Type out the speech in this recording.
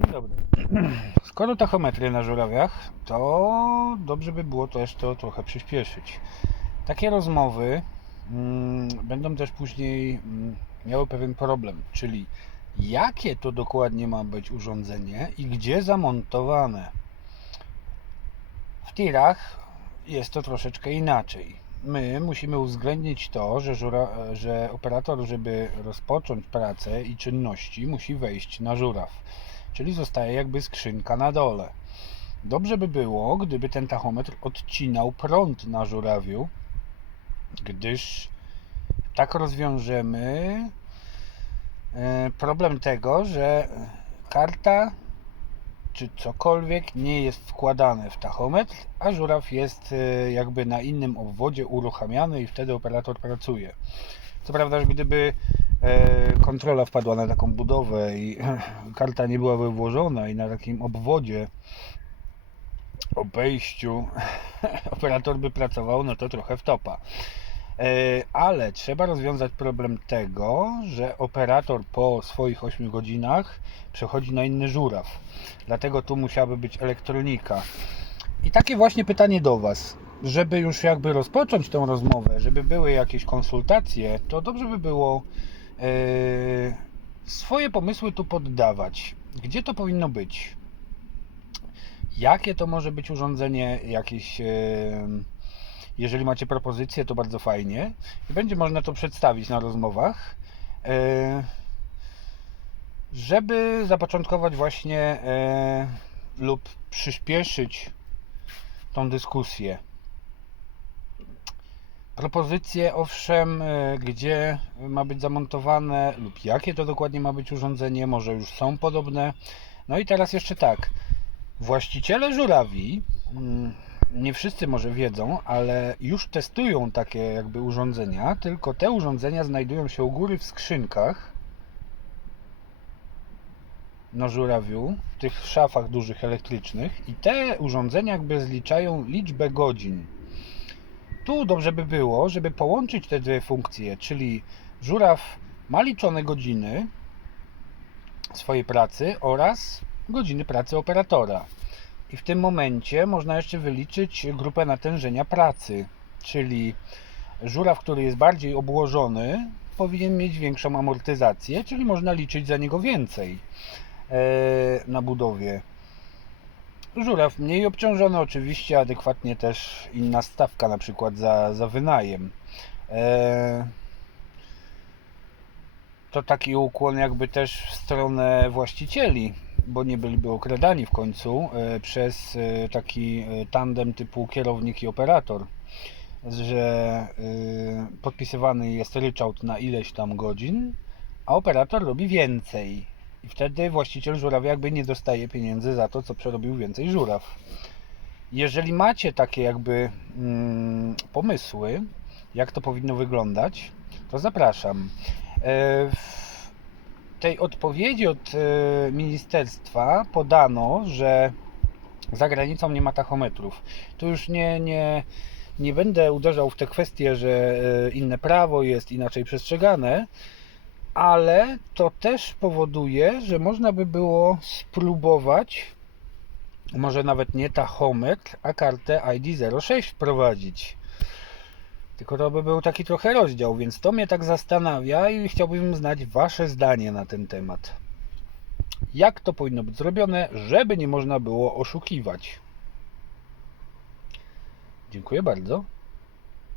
Dzień dobry. Skoro tachometry na żurawiach, to dobrze by było też to trochę przyspieszyć. Takie rozmowy mm, będą też później mm, miały pewien problem, czyli jakie to dokładnie ma być urządzenie i gdzie zamontowane. W tirach jest to troszeczkę inaczej. My musimy uwzględnić to, że, żura, że operator, żeby rozpocząć pracę i czynności, musi wejść na żuraw. Czyli zostaje jakby skrzynka na dole. Dobrze by było, gdyby ten tachometr odcinał prąd na żurawiu, gdyż tak rozwiążemy e, problem tego, że karta czy cokolwiek nie jest wkładane w tachometr, a żuraw jest e, jakby na innym obwodzie uruchamiany i wtedy operator pracuje. Co prawda, że gdyby kontrola wpadła na taką budowę i karta nie była wywłożona i na takim obwodzie obejściu operator by pracował, no to trochę wtopa. E, Ale trzeba rozwiązać problem tego, że operator po swoich 8 godzinach przechodzi na inny żuraw. Dlatego tu musiałaby być elektronika. I takie właśnie pytanie do Was. Żeby już jakby rozpocząć tę rozmowę, żeby były jakieś konsultacje, to dobrze by było e, swoje pomysły tu poddawać. Gdzie to powinno być? Jakie to może być urządzenie, jakieś. e, Jeżeli macie propozycje, to bardzo fajnie. I będzie można to przedstawić na rozmowach. e, Żeby zapoczątkować właśnie lub przyspieszyć tą dyskusję. Propozycje, owszem, e, gdzie ma być zamontowane lub jakie to dokładnie ma być urządzenie, może już są podobne. No i teraz jeszcze tak. Właściciele żurawi, mm, nie wszyscy może wiedzą, ale już testują takie jakby urządzenia, tylko te urządzenia znajdują się u góry w skrzynkach na żurawiu, w tych szafach dużych elektrycznych i te urządzenia jakby zliczają liczbę godzin. Tu dobrze by było, żeby połączyć te dwie funkcje, czyli żuraw ma liczone godziny swojej pracy oraz godziny pracy operatora. I w tym momencie można jeszcze wyliczyć grupę natężenia pracy, czyli żuraw, który jest bardziej obłożony, powinien mieć większą amortyzację, czyli można liczyć za niego więcej e, na budowie. Żuraw mniej obciążony, oczywiście adekwatnie też inna stawka, na przykład za, za wynajem. E, to taki ukłon jakby też w stronę właścicieli, bo nie byliby okradani w końcu e, przez e, taki e, tandem typu kierownik i operator, że e, podpisywany jest ryczałt na ileś tam godzin, a operator robi więcej. I wtedy właściciel żurawia jakby nie dostaje pieniędzy za to, co przerobił więcej żuraw. Jeżeli macie takie jakby mm, pomysły, jak to powinno wyglądać, to zapraszam. E, W tej odpowiedzi od e, ministerstwa podano, że za granicą nie ma tachometrów. Tu już nie, nie, nie będę uderzał w te kwestie, że e, inne prawo jest inaczej przestrzegane, ale to też powoduje, że można by było spróbować, może nawet nie tachometr, a kartę ID06 wprowadzić. Tylko to by był taki trochę rozdział, więc to mnie tak zastanawia i chciałbym znać Wasze zdanie na ten temat. Jak to powinno być zrobione, żeby nie można było oszukiwać? Dziękuję bardzo.